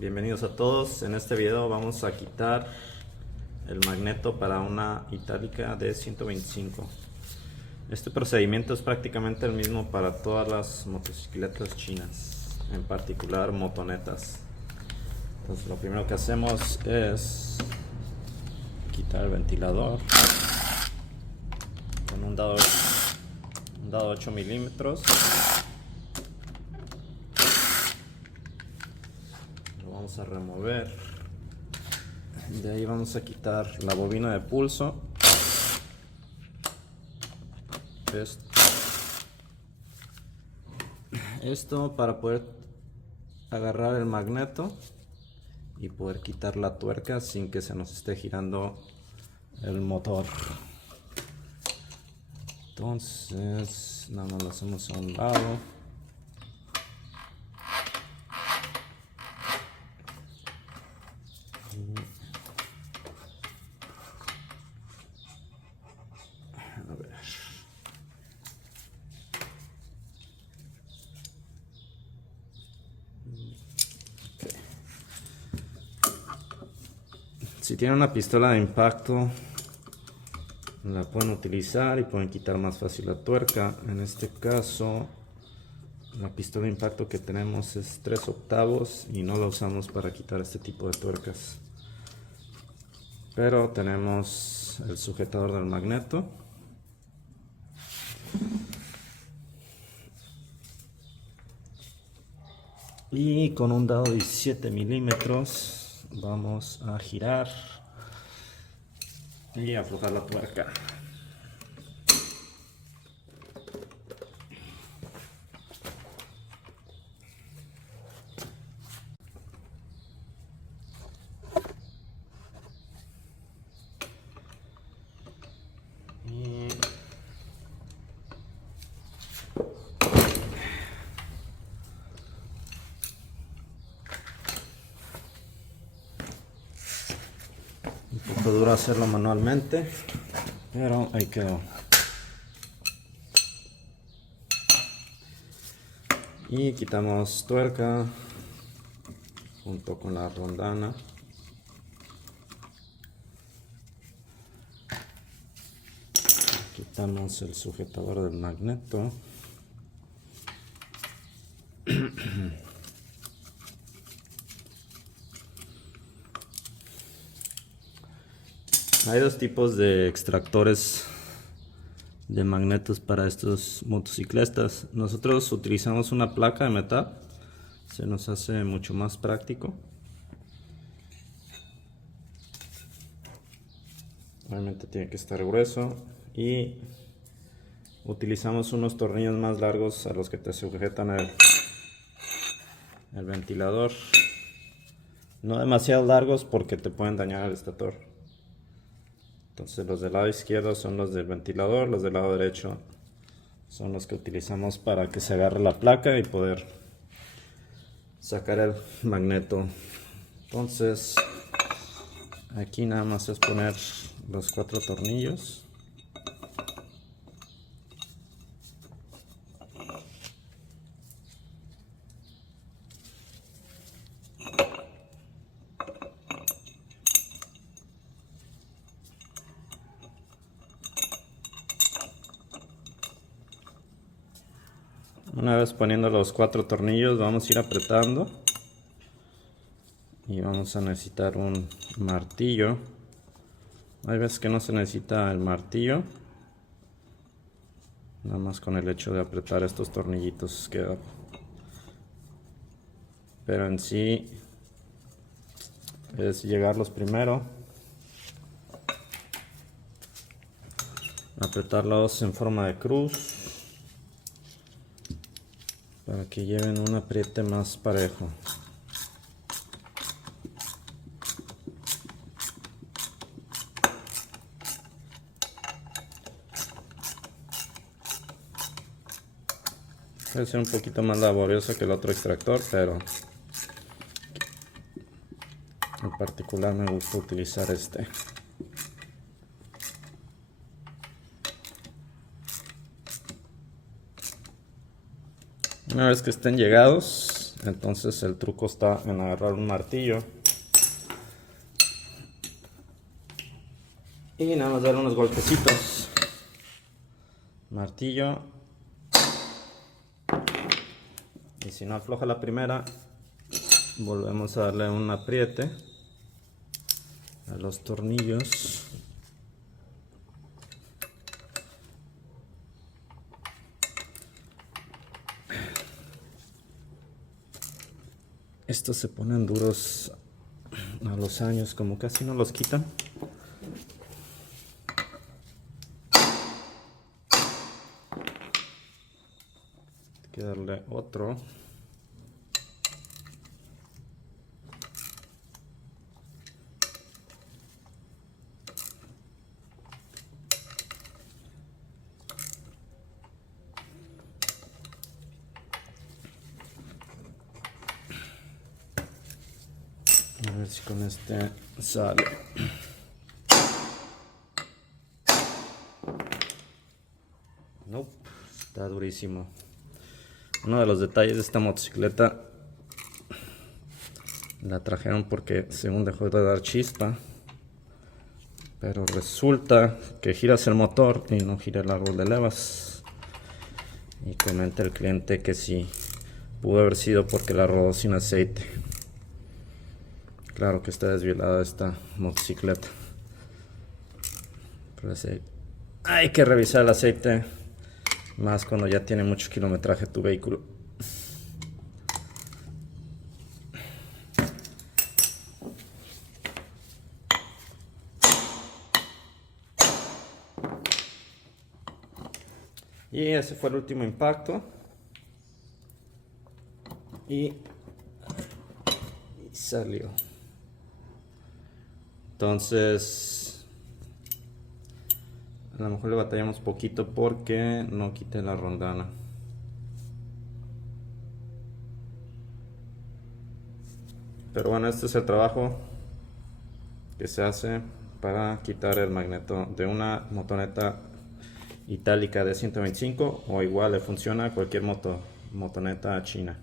Bienvenidos a todos. En este video vamos a quitar el magneto para una itálica de 125. Este procedimiento es prácticamente el mismo para todas las motocicletas chinas, en particular motonetas. Entonces lo primero que hacemos es quitar el ventilador con un dado 8 milímetros. Vamos a remover. De ahí vamos a quitar la bobina de pulso. Esto para poder agarrar el magneto y poder quitar la tuerca sin que se nos esté girando el motor. Entonces nada más lo hacemos a un lado. A ver. Okay. Si tienen una pistola de impacto, la pueden utilizar y pueden quitar más fácil la tuerca. En este caso, la pistola de impacto que tenemos es 3/8 y no la usamos para quitar este tipo de tuercas. Pero tenemos el sujetador del magneto. Y con un dado 17 milímetros vamos a girar y aflojar la tuerca. Un poco duro hacerlo manualmente, pero ahí quedó. Y quitamos tuerca junto con la rondana. Quitamos el sujetador del magneto. Hay dos tipos de extractores de magnetos para estos motocicletas. Nosotros utilizamos una placa de metal, se nos hace mucho más práctico. Obviamente tiene que estar grueso y utilizamos unos tornillos más largos a los que te sujetan el ventilador. No demasiado largos porque te pueden dañar el estator. Entonces los del lado izquierdo son los del ventilador, los del lado derecho son los que utilizamos para que se agarre la placa y poder sacar el magneto. Entonces aquí nada más es poner los 4 tornillos. Una vez poniendo los 4 tornillos vamos a ir apretando y vamos a necesitar un martillo. Hay veces que no se necesita el martillo, nada más con el hecho de apretar estos tornillitos queda. Pero en sí es llegarlos primero, apretarlos en forma de cruz para que lleven un apriete más parejo. Puede ser un poquito más laborioso que el otro extractor, pero en particular me gusta utilizar este. Una vez que estén llegados, Entonces el truco está en agarrar un martillo y nada más darle unos golpecitos. Martillo. Y si no afloja la primera, volvemos a darle un apriete a los tornillos. Estos se ponen duros a los años, como casi no los quitan. Hay que darle otro. A ver si con este sale. Nope, está durísimo. Uno de los detalles de esta motocicleta, la trajeron porque según dejó de dar chispa, pero resulta que giras el motor y no gira el árbol de levas. Y comenta el cliente que sí, pudo haber sido porque la rodó sin aceite. Claro que está desvielada esta motocicleta. Pero hay que revisar el aceite, más cuando ya tiene mucho kilometraje tu vehículo. Y ese fue el último impacto. Y salió. Entonces, a lo mejor le batallamos poquito porque no quité la rondana. Pero bueno, este es el trabajo que se hace para quitar el magneto de una motoneta itálica de 125, o igual le funciona a cualquier motoneta china.